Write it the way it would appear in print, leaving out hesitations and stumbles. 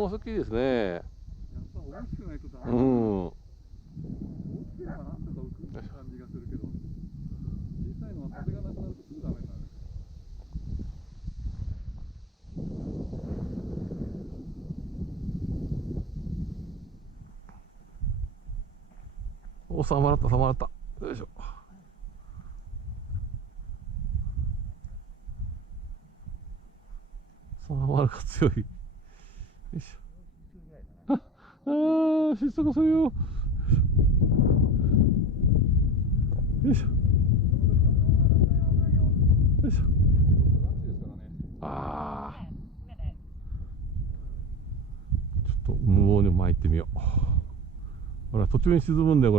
この先いいですね。やっぱ大きくないとダメ。うん。大きければなんとか浮く感じがするけど、小さいのは風がなくなるとすぐダメになる。お、収まった収まった。よいしょ。収まるか強い。よいしょ。ああ、失速するよ。よいしょ。よいしょ。ああ。ちょっと無謀に巻いてみよう。ほら、途中に沈むんだよ。